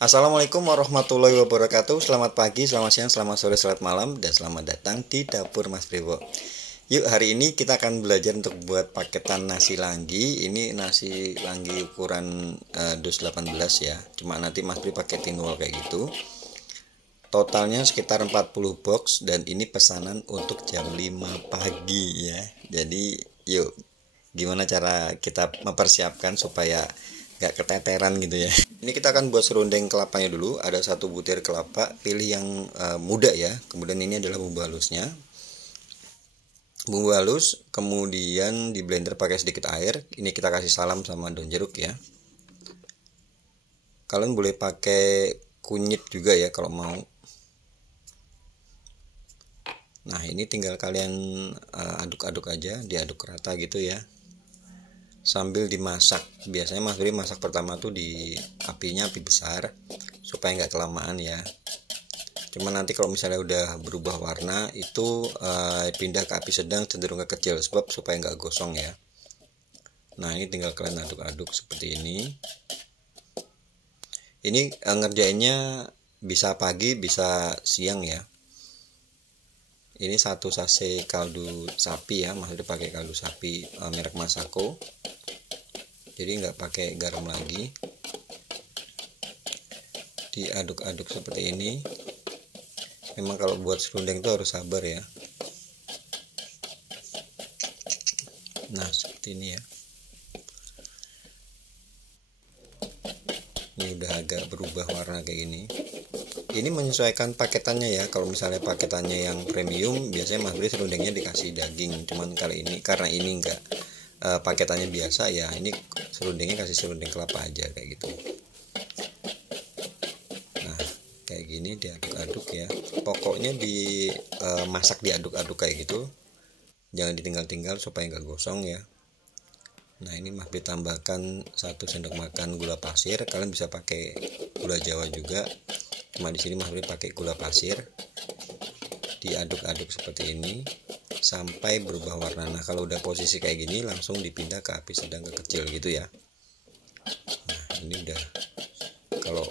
Assalamualaikum warahmatullahi wabarakatuh. Selamat pagi, selamat siang, selamat sore, selamat malam, dan selamat datang di dapur Mas Brewo. Yuk, hari ini kita akan belajar untuk buat paketan nasi langgi. Ini nasi langgi ukuran dus 18 ya. Cuma nanti Mas Brewo pakai tinwol kayak gitu. Totalnya sekitar 40 box dan ini pesanan untuk jam 5 pagi ya. Jadi yuk, gimana cara kita mempersiapkan supaya gak keteteran gitu ya. Ini kita akan buat serundeng kelapanya dulu. Ada 1 butir kelapa, pilih yang muda ya. Kemudian ini adalah bumbu halusnya. Bumbu halus, kemudian di blender pakai sedikit air. Ini kita kasih salam sama daun jeruk ya. Kalian boleh pakai kunyit juga ya kalau mau. Nah, ini tinggal kalian aduk-aduk aja, diaduk rata gitu ya. Sambil dimasak. Biasanya Mas Bri masak pertama tuh di apinya api besar supaya nggak kelamaan ya. Cuman nanti kalau misalnya udah berubah warna itu pindah ke api sedang cenderung ke kecil sebab supaya nggak gosong ya. Nah, ini tinggal kalian aduk-aduk seperti ini. Ini ngerjainnya bisa pagi bisa siang ya. Ini 1 sachet kaldu sapi ya, maksudnya pakai kaldu sapi merek Masako. Jadi nggak pakai garam lagi. Diaduk-aduk seperti ini. Memang kalau buat serundeng itu harus sabar ya. Nah, seperti ini ya. Ini udah agak berubah warna kayak gini. Ini menyesuaikan paketannya ya. Kalau misalnya paketannya yang premium, biasanya Mas Bri serundengnya dikasih daging. Cuman kali ini karena ini enggak paketannya biasa ya, ini serundengnya kasih serundeng kelapa aja kayak gitu. Nah, kayak gini diaduk-aduk ya. Pokoknya dimasak diaduk-aduk kayak gitu. Jangan ditinggal-tinggal supaya enggak gosong ya. Nah, ini Mas Bri tambahkan 1 sendok makan gula pasir. Kalian bisa pakai gula Jawa juga. Cuma di sini Mas Bri pakai gula pasir. Diaduk-aduk seperti ini sampai berubah warna. Nah, kalau udah posisi kayak gini langsung dipindah ke api sedang ke kecil gitu ya. Nah, ini udah, kalau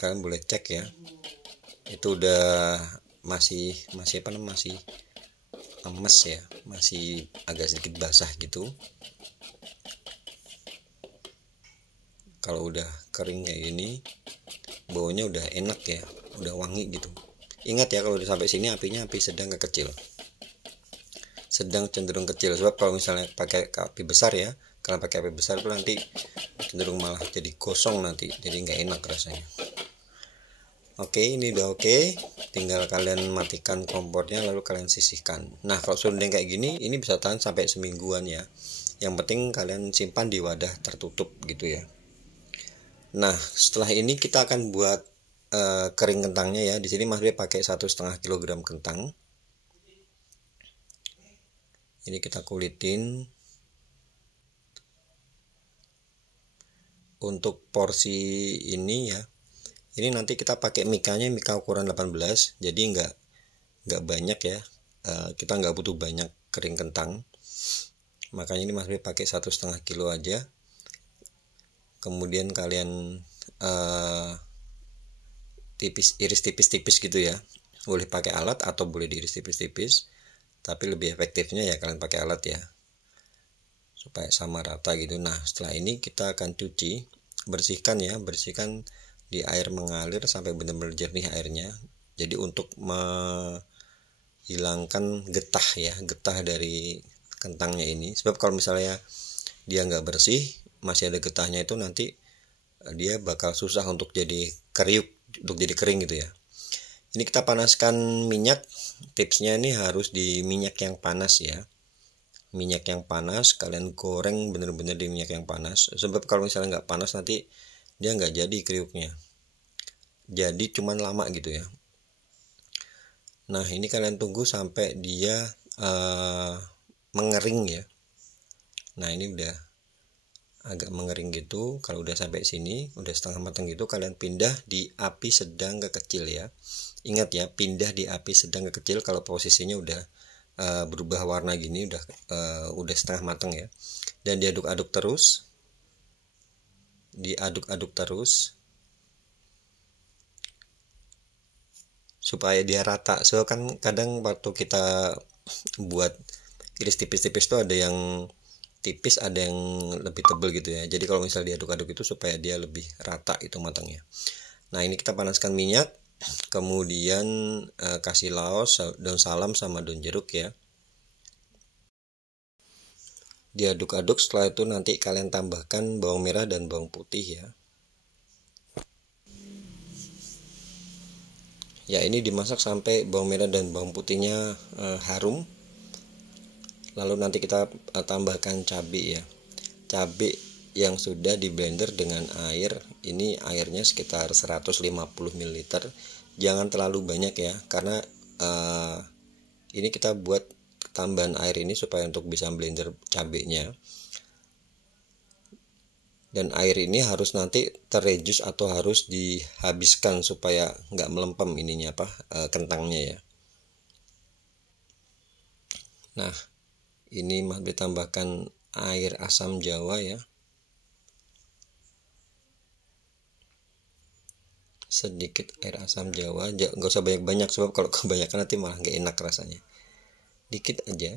kalian boleh cek ya, itu udah masih lemes ya, masih agak sedikit basah gitu. Kalau udah kering kayak gini, baunya udah enak ya, udah wangi gitu. Ingat ya, kalau udah sampai sini apinya api sedang ke kecil, sedang cenderung kecil, sebab kalau misalnya pakai api besar ya, kalau pakai api besar tuh nanti cenderung malah jadi gosong nanti, jadi nggak enak rasanya. Oke, ini udah oke. Tinggal kalian matikan kompornya lalu kalian sisihkan. Nah, kalau serundeng kayak gini ini bisa tahan sampai semingguan ya. Yang penting kalian simpan di wadah tertutup gitu ya. Nah, setelah ini kita akan buat kering kentangnya ya. Di sini Mas Bri pakai 1,5 kg kentang. Ini kita kulitin. Untuk porsi ini ya, ini nanti kita pakai mikanya mika ukuran 18, jadi nggak banyak ya. Kita nggak butuh banyak kering kentang, makanya ini Mas Bri pakai 1,5 kilo aja. Kemudian kalian iris tipis-tipis gitu ya. Boleh pakai alat atau boleh diiris tipis-tipis, tapi lebih efektifnya ya kalian pakai alat ya, supaya sama rata gitu. Nah, setelah ini kita akan cuci, bersihkan ya, bersihkan di air mengalir sampai benar-benar jernih airnya. Jadi untuk menghilangkan getah dari kentangnya ini. Sebab kalau misalnya dia nggak bersih, masih ada getahnya, itu nanti dia bakal susah untuk jadi kering gitu ya. Ini kita panaskan minyak. Tipsnya ini harus di minyak yang panas ya. Minyak yang panas, kalian goreng bener-bener di minyak yang panas. Sebab kalau misalnya nggak panas nanti dia nggak jadi kriuknya. Jadi cuman lama gitu ya. Nah, ini kalian tunggu sampai dia mengering ya. Nah, ini udah agak mengering gitu. Kalau udah sampai sini, udah setengah matang gitu, kalian pindah di api sedang ke kecil ya. Ingat ya, pindah di api sedang ke kecil kalau posisinya udah berubah warna gini, udah setengah matang ya. Dan diaduk-aduk terus supaya dia rata. So kan kadang waktu kita buat iris tipis-tipis tuh ada yang tipis, ada yang lebih tebal gitu ya. Jadi kalau misal diaduk-aduk itu supaya dia lebih rata itu matangnya. Nah ini kita panaskan minyak, kemudian kasih laos, daun salam sama daun jeruk ya. Diaduk-aduk, setelah itu nanti kalian tambahkan bawang merah dan bawang putih ya. Ya ini dimasak sampai bawang merah dan bawang putihnya harum. Lalu nanti kita tambahkan cabai ya. Cabai yang sudah di blender dengan air, ini airnya sekitar 150 ml. Jangan terlalu banyak ya, karena ini kita buat tambahan air ini supaya untuk bisa blender cabenya. Dan air ini harus nanti terreduce atau harus dihabiskan supaya nggak melempem ininya kentangnya ya. Nah ini masih ditambahkan air asam jawa ya, sedikit air asam jawa, nggak usah banyak-banyak sebab kalau kebanyakan nanti malah nggak enak rasanya, dikit aja.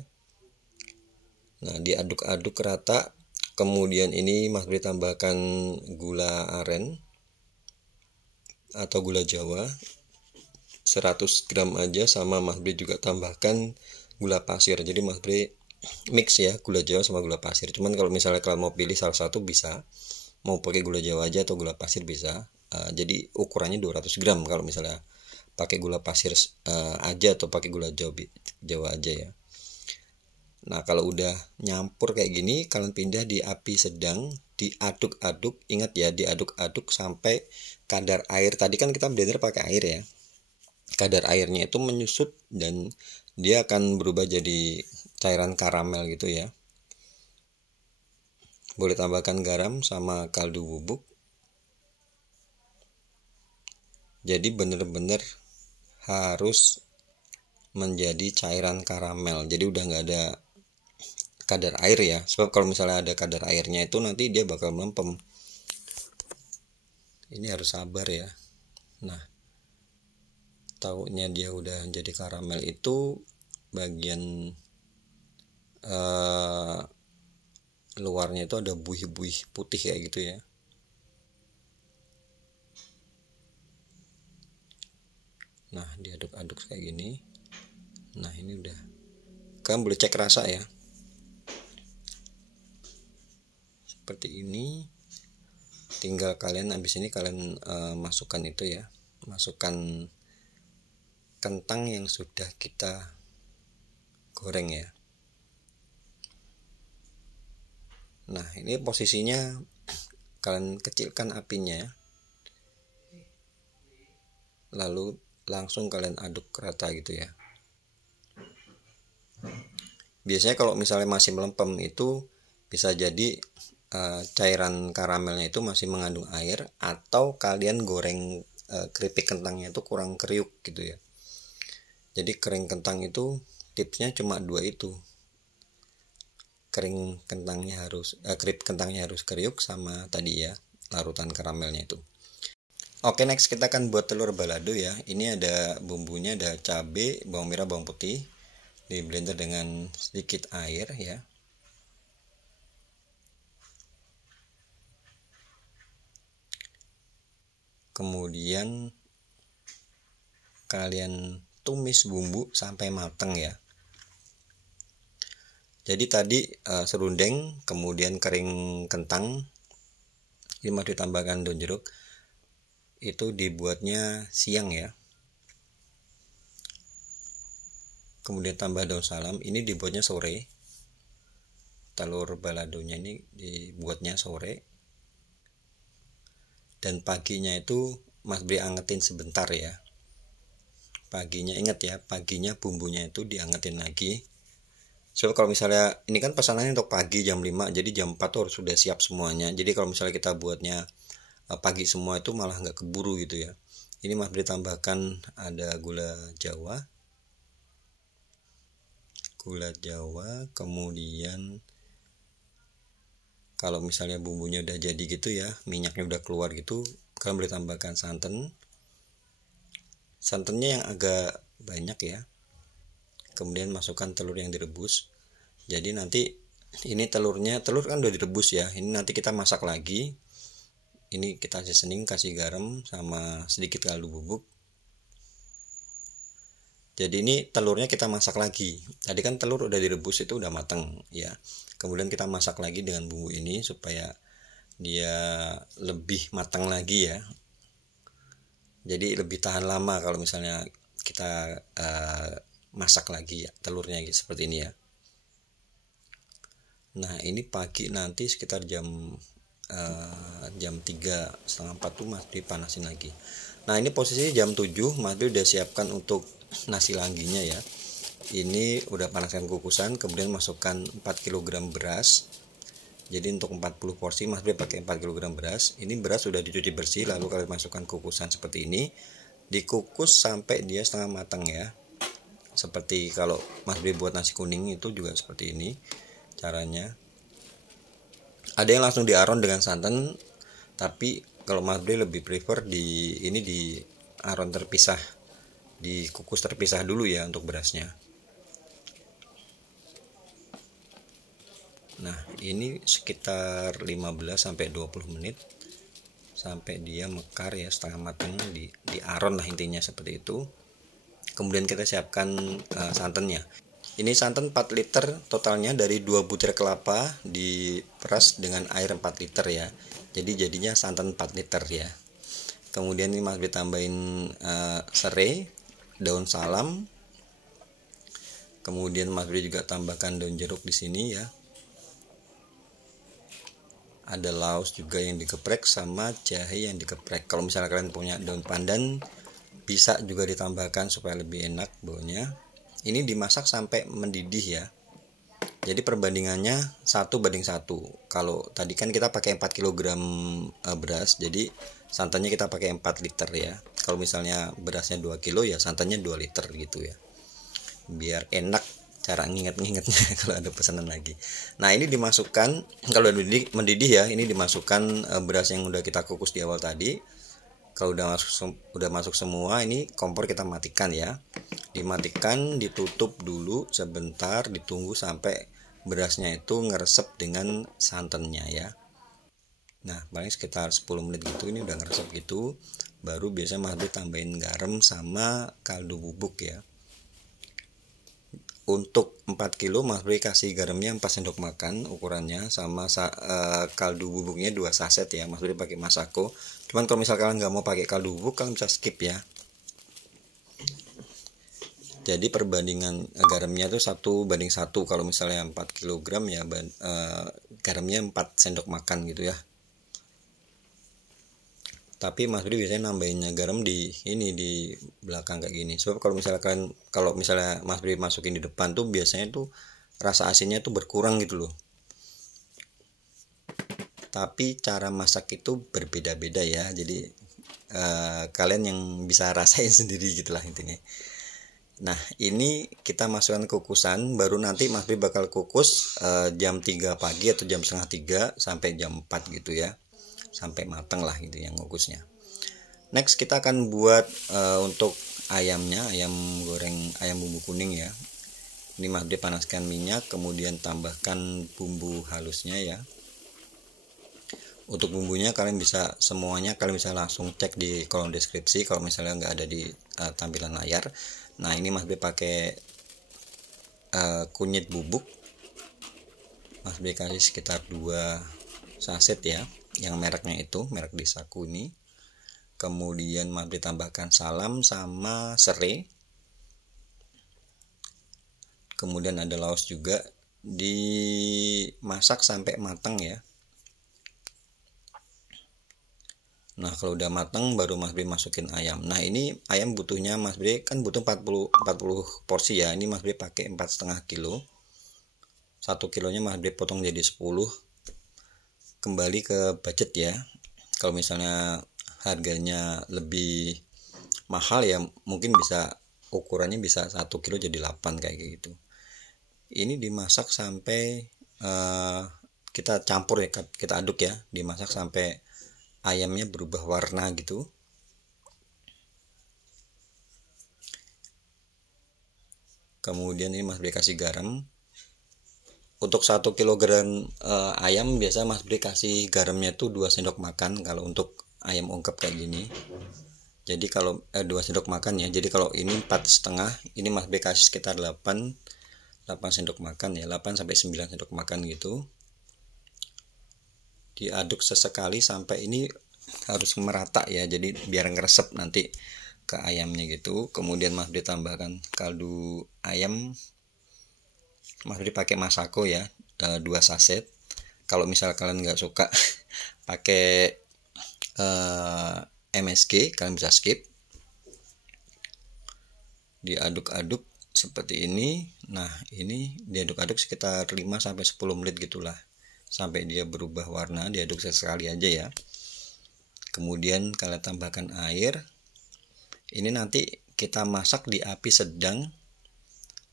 Nah diaduk-aduk rata, kemudian ini masih ditambahkan gula aren atau gula jawa 100 gram aja, sama Mas Bri juga tambahkan gula pasir. Jadi Mas Bri mix ya gula jawa sama gula pasir. Cuman kalau misalnya kalian mau pilih salah satu bisa, mau pakai gula jawa aja atau gula pasir bisa. Jadi ukurannya 200 gram kalau misalnya pakai gula pasir aja atau pakai gula jawa aja ya. Nah kalau udah nyampur kayak gini, kalian pindah di api sedang, diaduk-aduk. Ingat ya, diaduk-aduk sampai kadar air, tadi kan kita blender pakai air ya, kadar airnya itu menyusut dan dia akan berubah jadi cairan karamel gitu ya. Boleh tambahkan garam sama kaldu bubuk. Jadi bener-bener harus menjadi cairan karamel. Jadi udah nggak ada kadar air ya. Sebab kalau misalnya ada kadar airnya itu nanti dia bakal melempem. Ini harus sabar ya. Nah, taunya dia udah jadi karamel itu bagian luarnya itu ada buih-buih putih kayak gitu ya. Nah diaduk-aduk kayak gini. Nah ini udah, kalian boleh cek rasa ya, seperti ini. Tinggal kalian habis ini kalian masukkan itu ya, masukkan kentang yang sudah kita goreng ya. Nah ini posisinya kalian kecilkan apinya, lalu langsung kalian aduk rata gitu ya. Biasanya kalau misalnya masih melempem itu bisa jadi cairan karamelnya itu masih mengandung air, atau kalian goreng keripik kentangnya itu kurang kriuk gitu ya. Jadi kering kentang itu tipsnya cuma dua itu, kering kentangnya harus keripik kentangnya harus kriuk, sama tadi ya larutan karamelnya itu. Oke, next kita akan buat telur balado ya. Ini ada bumbunya, ada cabai, bawang merah, bawang putih, di blender dengan sedikit air ya. Kemudian kalian tumis bumbu sampai matang ya. Jadi tadi serundeng, kemudian kering kentang, ini ditambahkan daun jeruk. Itu dibuatnya siang ya. Kemudian tambah daun salam, ini dibuatnya sore. Telur baladonya ini dibuatnya sore. Dan paginya itu Mas Bri angetin sebentar ya. Paginya ingat ya, paginya bumbunya itu diangetin lagi. So kalau misalnya ini kan pesanannya untuk pagi jam 5, jadi jam 4 tuh harus sudah siap semuanya. Jadi kalau misalnya kita buatnya pagi semua itu malah nggak keburu gitu ya. Ini Mas Bri tambahkan ada gula jawa, kemudian kalau misalnya bumbunya udah jadi gitu ya, minyaknya udah keluar gitu, kalian boleh tambahkan santan. santannya yang agak banyak ya. Kemudian masukkan telur yang direbus. Jadi nanti ini telur kan udah direbus ya, ini nanti kita masak lagi. Ini kita seasoning, kasih garam sama sedikit kaldu bubuk. Jadi ini telurnya kita masak lagi. Tadi kan telur udah direbus, itu udah matang ya. Kemudian kita masak lagi dengan bumbu ini supaya dia lebih matang lagi ya. Jadi lebih tahan lama kalau misalnya kita masak lagi ya telurnya gitu, seperti ini ya. Nah ini pagi nanti sekitar jam 3:30 tuh Mas Bri panasin lagi. Nah ini posisi jam 7 Mas Bri udah siapkan untuk nasi langginya ya. Ini udah panaskan kukusan, kemudian masukkan 4 kg beras. Jadi untuk 40 porsi Mas Bri pakai 4 kg beras. Ini beras sudah dicuci bersih, lalu kalian masukkan kukusan seperti ini. Dikukus sampai dia setengah matang ya. Seperti kalau Mas Bri buat nasi kuning itu juga seperti ini caranya. Ada yang langsung diaron dengan santan, tapi kalau Mas Bri lebih prefer di aron terpisah, dikukus terpisah dulu ya untuk berasnya. Nah ini sekitar 15-20 menit sampai dia mekar ya, setengah matang, di aron lah intinya seperti itu. Kemudian kita siapkan santannya. Ini santan 4 liter totalnya, dari 2 butir kelapa diperas dengan air 4 liter ya. Jadi jadinya santan 4 liter ya. Kemudian ini Mas Bri tambahin serai, daun salam. Kemudian Mas Bri juga tambahkan daun jeruk di sini ya. Ada laos juga yang digeprek sama jahe yang digeprek. Kalau misalnya kalian punya daun pandan bisa juga ditambahkan supaya lebih enak baunya. Ini dimasak sampai mendidih ya. Jadi perbandingannya 1:1. Kalau tadi kan kita pakai 4 kg beras, jadi santannya kita pakai 4 liter ya. Kalau misalnya berasnya 2 kilo ya santannya 2 liter gitu ya. Biar enak cara nginget-ngingetnya kalau ada pesanan lagi. Nah ini dimasukkan, kalau mendidih ya, ini dimasukkan beras yang udah kita kukus di awal tadi. Kalau udah masuk semua, ini kompor kita matikan ya. Dimatikan, ditutup dulu sebentar, ditunggu sampai berasnya itu ngeresep dengan santannya ya. Nah paling sekitar 10 menit gitu, ini udah ngeresep gitu. Baru biasa Mas Bri tambahin garam sama kaldu bubuk ya. Untuk 4 kilo Mas Bri kasih garamnya 4 sendok makan ukurannya, sama kaldu bubuknya 2 saset ya. Mas Bri pakai Masako. Cuman kalau misalkan kalian nggak mau pakai kaldu bubuk, kalian bisa skip ya. Jadi perbandingan garamnya itu 1:1. Kalau misalnya 4 kg ya garamnya 4 sendok makan gitu ya. Tapi Mas Bri biasanya nambahinnya garam di belakang kayak gini. Sebab kalau misalnya Mas Bri masukin di depan tuh biasanya tuh rasa asinnya tuh berkurang gitu loh. Tapi cara masak itu berbeda-beda ya. Jadi kalian yang bisa rasain sendiri gitulah intinya. Nah ini kita masukkan kukusan, baru nanti Mas Bri bakal kukus jam 3 pagi atau jam setengah 3 sampai jam 4 gitu ya, sampai matang lah gitu yang kukusnya. Next kita akan buat untuk ayamnya, ayam goreng, ayam bumbu kuning ya. Ini Mas Bri panaskan minyak, kemudian tambahkan bumbu halusnya ya. Untuk bumbunya kalian bisa langsung cek di kolom deskripsi kalau misalnya nggak ada di tampilan layar. Nah ini Mas Bri pakai kunyit bubuk. Mas Bri kasih sekitar 2 saset ya, yang mereknya itu merek Disaku ini. Kemudian Mas Bri tambahkan salam sama serai. Kemudian ada laos juga, dimasak sampai matang ya. Nah kalau udah matang baru Mas Bri masukin ayam. Nah ini ayam butuhnya Mas Bri kan butuh 40 porsi ya. Ini Mas Bri pakai 4,5 kilo. 1 kilonya Mas Bri potong jadi 10. Kembali ke budget ya. Kalau misalnya harganya lebih mahal ya mungkin bisa ukurannya bisa 1 kilo jadi 8 kayak gitu. Ini dimasak sampai kita campur ya, kita aduk ya, dimasak sampai ayamnya berubah warna gitu. Kemudian ini Mas Bri kasih garam. Untuk 1 kilogram ayam biasa Mas Bri kasih garamnya tuh 2 sendok makan kalau untuk ayam ungkep kayak gini. Jadi kalau 2 sendok makan ya. Jadi kalau ini 4,5, ini Mas Bri kasih sekitar 8 sendok makan ya, 8 sampai 9 sendok makan gitu. Diaduk sesekali sampai ini harus merata ya, jadi biar ngeresep nanti ke ayamnya gitu. Kemudian Mas Bri tambahkan kaldu ayam. Mas Bri pakai Masako ya, 2 saset. Kalau misal kalian nggak suka pakai MSG, kalian bisa skip. Diaduk-aduk seperti ini. Nah, ini diaduk-aduk sekitar 5 sampai 10 menit gitulah. Sampai dia berubah warna, diaduk sekali aja ya. Kemudian kalian tambahkan air. Ini nanti kita masak di api sedang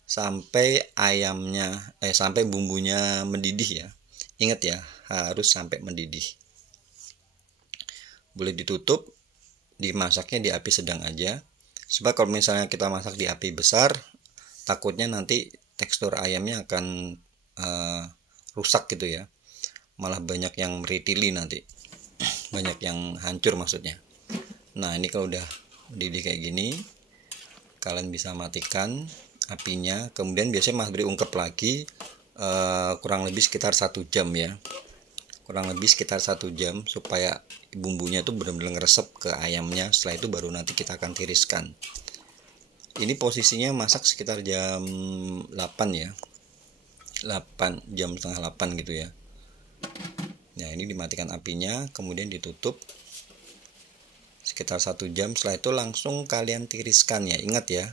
sampai sampai bumbunya mendidih ya. Ingat ya, harus sampai mendidih. Boleh ditutup, dimasaknya di api sedang aja. Sebab kalau misalnya kita masak di api besar, takutnya nanti tekstur ayamnya akan rusak gitu ya. Malah banyak yang meritili nanti. Banyak yang hancur maksudnya. Nah, ini kalau udah mendidih kayak gini, kalian bisa matikan apinya. Kemudian biasanya Mas Bri ungkep lagi kurang lebih sekitar 1 jam ya. Kurang lebih sekitar 1 jam supaya bumbunya tuh benar-benar ngeresep ke ayamnya. Setelah itu baru nanti kita akan tiriskan. Ini posisinya masak sekitar jam 8 ya. 8 jam setengah 8 gitu ya. Nah, ini dimatikan apinya, kemudian ditutup sekitar 1 jam. Setelah itu langsung kalian tiriskan ya. Ingat ya,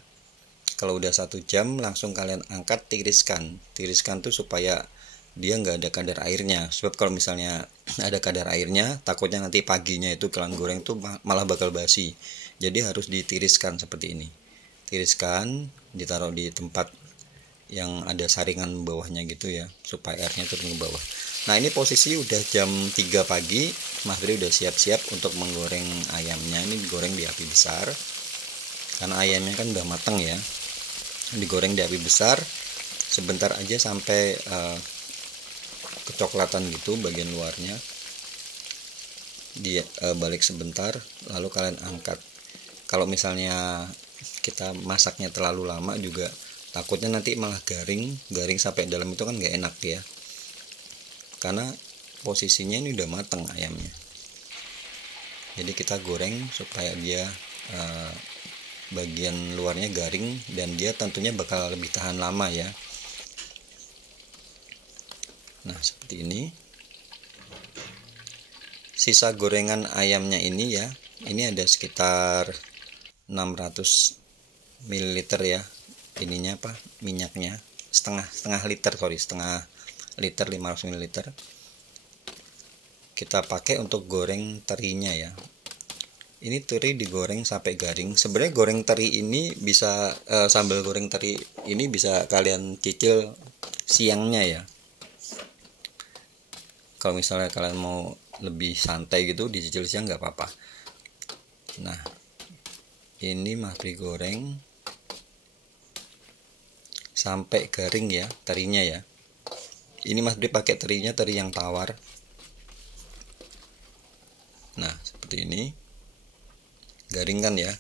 kalau udah 1 jam langsung kalian angkat, tiriskan tuh supaya dia nggak ada kadar airnya. Sebab kalau misalnya ada kadar airnya, takutnya nanti paginya itu kalian goreng tuh malah bakal basi. Jadi harus ditiriskan seperti ini. Tiriskan, ditaruh di tempat yang ada saringan bawahnya gitu ya, supaya airnya turun ke bawah. Nah, ini posisi udah jam 3 pagi, Mas Bri udah siap-siap untuk menggoreng ayamnya. Ini digoreng di api besar, karena ayamnya kan udah matang ya. Digoreng di api besar, sebentar aja sampai kecoklatan gitu bagian luarnya. Balik sebentar, lalu kalian angkat. Kalau misalnya kita masaknya terlalu lama juga, takutnya nanti malah garing sampai dalam itu kan nggak enak ya. Karena posisinya ini udah matang ayamnya. Jadi kita goreng supaya dia bagian luarnya garing, dan dia tentunya bakal lebih tahan lama ya. Nah, seperti ini. Sisa gorengan ayamnya ini ya, ini ada sekitar 600 ml ya. Ininya minyaknya setengah liter 500 ml. Kita pakai untuk goreng terinya ya. Ini teri digoreng sampai garing. Sebenarnya goreng teri ini bisa sambal goreng teri ini bisa kalian cicil siangnya ya. Kalau misalnya kalian mau lebih santai gitu, dicicil siang nggak apa-apa. Nah, ini Mas Bri goreng sampai garing ya terinya ya. Ini Mas Bri pakai terinya teri yang tawar. Nah, seperti ini. Garing kan ya.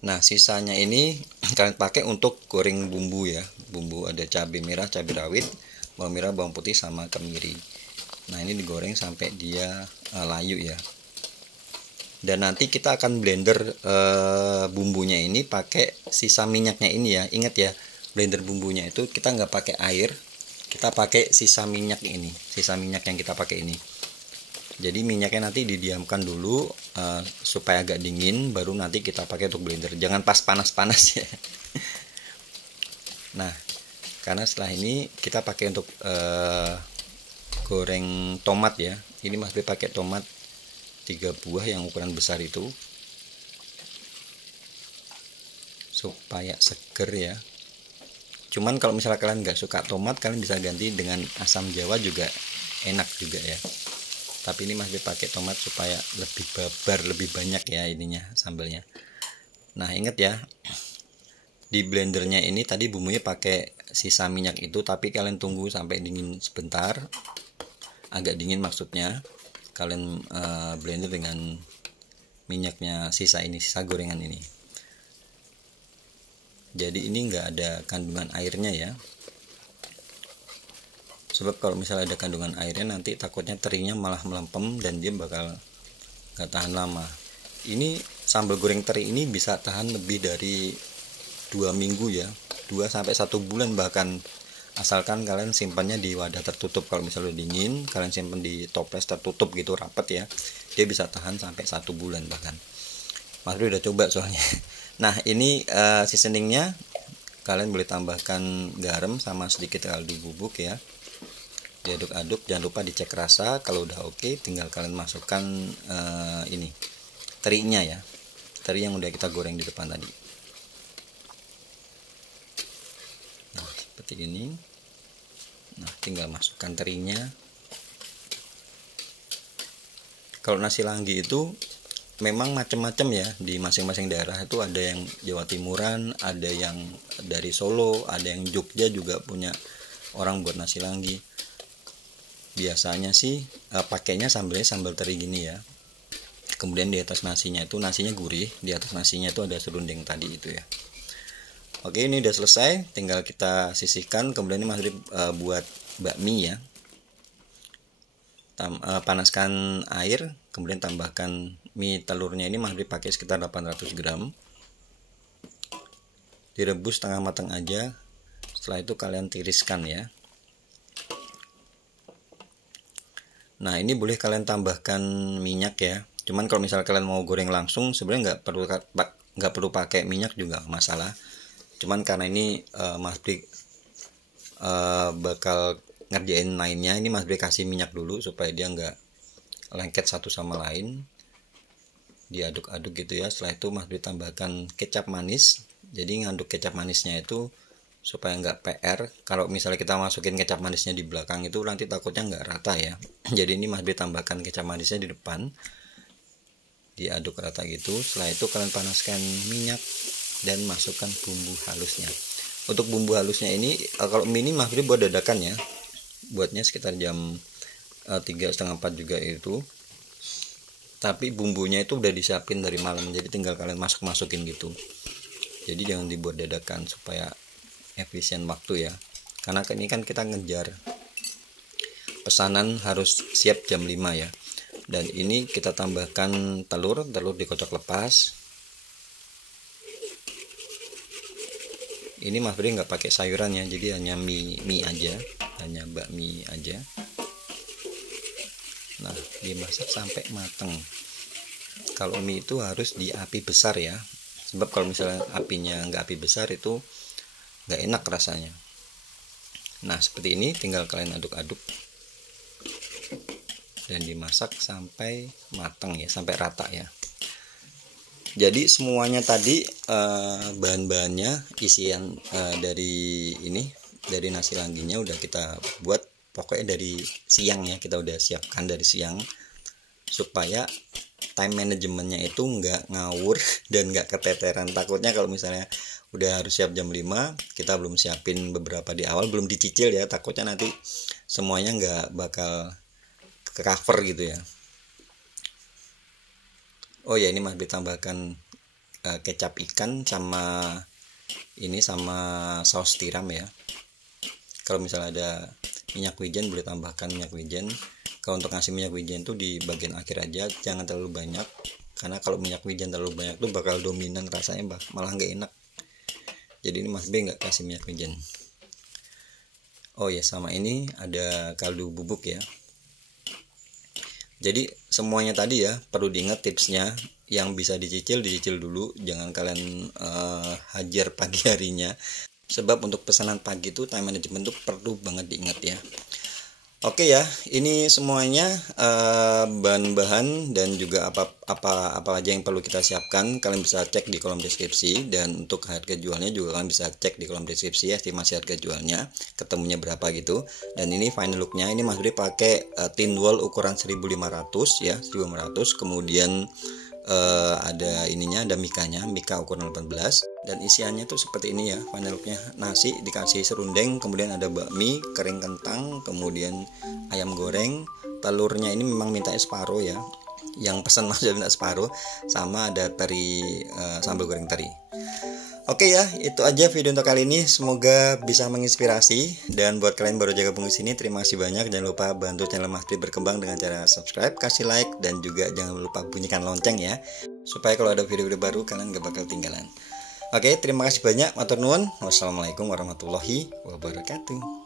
Nah, sisanya ini kalian pakai untuk goreng bumbu ya. Bumbu ada cabai merah, cabai rawit, bawang merah, bawang putih sama kemiri. Nah, ini digoreng sampai dia layu ya. Dan nanti kita akan blender bumbunya ini pakai sisa minyaknya ini ya. Ingat ya, blender bumbunya itu kita nggak pakai air, kita pakai sisa minyak ini, sisa minyak yang kita pakai ini. Jadi minyaknya nanti didiamkan dulu supaya agak dingin, baru nanti kita pakai untuk blender. Jangan pas panas-panas ya. Nah, karena setelah ini kita pakai untuk goreng tomat ya. Ini Mas Bri pakai tomat 3 buah yang ukuran besar itu, supaya seger ya. Cuman kalau misalnya kalian nggak suka tomat, kalian bisa ganti dengan asam jawa juga enak juga ya. Tapi ini Mas Bri pakai tomat supaya lebih babar, lebih banyak ya ininya sambalnya. Nah, ingat ya, di blendernya ini tadi bumbunya pakai sisa minyak itu, tapi kalian tunggu sampai dingin sebentar, agak dingin maksudnya. Kalian blender dengan minyaknya sisa ini, sisa gorengan ini. Jadi ini enggak ada kandungan airnya ya, sebab kalau misalnya ada kandungan airnya nanti takutnya terinya malah melempem dan dia bakal gak tahan lama. Ini sambal goreng teri ini bisa tahan lebih dari 2 minggu ya, 2 sampai 1 bulan bahkan, asalkan kalian simpannya di wadah tertutup. Kalau misalnya dingin, kalian simpan di toples tertutup gitu, rapet ya, dia bisa tahan sampai 1 bulan bahkan. Mas Bro udah coba soalnya. Nah ini seasoningnya kalian boleh tambahkan garam sama sedikit kaldu bubuk ya, diaduk-aduk, jangan lupa dicek rasa. Kalau udah oke, tinggal kalian masukkan ini terinya ya, teri yang udah kita goreng di depan tadi. Nah seperti ini. Nah tinggal masukkan terinya. Kalau nasi langgi itu memang macam-macam ya, di masing-masing daerah itu ada yang Jawa Timuran, ada yang dari Solo, ada yang Jogja juga punya orang buat nasi langgi. Biasanya sih pakainya sambalnya sambal teri gini ya. Kemudian di atas nasinya itu, nasinya gurih, di atas nasinya itu ada serundeng tadi itu ya. Oke, ini udah selesai, tinggal kita sisihkan. Kemudian ini Mas Rip buat bakmi ya. Panaskan air, kemudian tambahkan mie telurnya. Ini Mas Rip pakai sekitar 800 gram. Direbus setengah matang aja. Setelah itu kalian tiriskan ya. Nah ini boleh kalian tambahkan minyak ya. Cuman kalau misalnya kalian mau goreng langsung, sebenarnya nggak perlu pakai minyak juga masalah. Cuman karena ini Mas Bri bakal ngerjain lainnya, ini Mas Bri kasih minyak dulu supaya dia nggak lengket satu sama lain. Diaduk-aduk gitu ya. Setelah itu Mas Bri tambahkan kecap manis. Jadi ngaduk kecap manisnya itu supaya nggak PR. Kalau misalnya kita masukin kecap manisnya di belakang itu nanti takutnya nggak rata ya. Jadi ini Mas Bri tambahkan kecap manisnya di depan, diaduk rata gitu. Setelah itu kalian panaskan minyak dan masukkan bumbu halusnya. Untuk bumbu halusnya ini kalau mie ini Mas Bri buat dadakan ya, buatnya sekitar jam 3:30 juga itu, tapi bumbunya itu udah disiapin dari malam, jadi tinggal kalian masukin gitu. Jadi jangan dibuat dadakan supaya efisien waktu ya, karena ini kan kita ngejar pesanan harus siap jam 5 ya. Dan ini kita tambahkan telur dikocok lepas. Ini Mas Bri nggak pakai sayuran ya, jadi hanya mie aja, hanya bakmi aja. Nah dimasak sampai mateng. Kalau mie itu harus di api besar ya, sebab kalau misalnya apinya nggak api besar itu nggak enak rasanya. Nah seperti ini, tinggal kalian aduk-aduk dan dimasak sampai matang ya, sampai rata ya. Jadi semuanya tadi bahan-bahannya, isian dari nasi langginya udah kita buat, pokoknya dari siang ya, kita udah siapkan dari siang supaya time manajemennya itu nggak ngawur dan nggak keteteran. Takutnya kalau misalnya udah harus siap jam 5, kita belum siapin beberapa di awal, belum dicicil ya, takutnya nanti semuanya nggak bakal ke cover gitu ya. Oh ya, ini Mas Bri tambahkan kecap ikan sama saus tiram ya. Kalau misalnya ada minyak wijen boleh tambahkan minyak wijen. Kalau untuk ngasih minyak wijen tuh di bagian akhir aja, jangan terlalu banyak, karena kalau minyak wijen terlalu banyak tuh bakal dominan rasanya, malah nggak enak. Jadi ini Mas Bri nggak kasih minyak wijen. Oh ya, sama ini ada kaldu bubuk ya. Jadi semuanya tadi ya perlu diingat tipsnya, yang bisa dicicil dulu, jangan kalian hajar pagi harinya, sebab untuk pesanan pagi itu time management itu perlu banget diingat ya. Oke ya, ini semuanya bahan-bahan dan juga apa aja yang perlu kita siapkan, kalian bisa cek di kolom deskripsi. Dan untuk harga jualnya juga kalian bisa cek di kolom deskripsi ya, estimasi harga jualnya ketemunya berapa gitu. Dan ini final looknya, ini Mas Bri pakai tin wall ukuran 1500 ya, 1500. Kemudian ada ininya, ada mikanya, mika ukuran 18. Dan isiannya tuh seperti ini ya, vaniluknya. Nasi dikasih serundeng, kemudian ada bakmi, kering kentang, kemudian ayam goreng. Telurnya ini memang minta separuh ya, yang pesan maksudnya separuh, sama ada teri, sambal goreng teri. Oke ya, itu aja video untuk kali ini. Semoga bisa menginspirasi. Dan buat kalian baru gabung di sini, terima kasih banyak. Jangan lupa bantu channel Mas Pri berkembang dengan cara subscribe, kasih like, dan juga jangan lupa bunyikan lonceng ya, supaya kalau ada video-video baru kalian gak bakal ketinggalan. Oke, terima kasih banyak. Matur nuwun. Wassalamualaikum warahmatullahi wabarakatuh.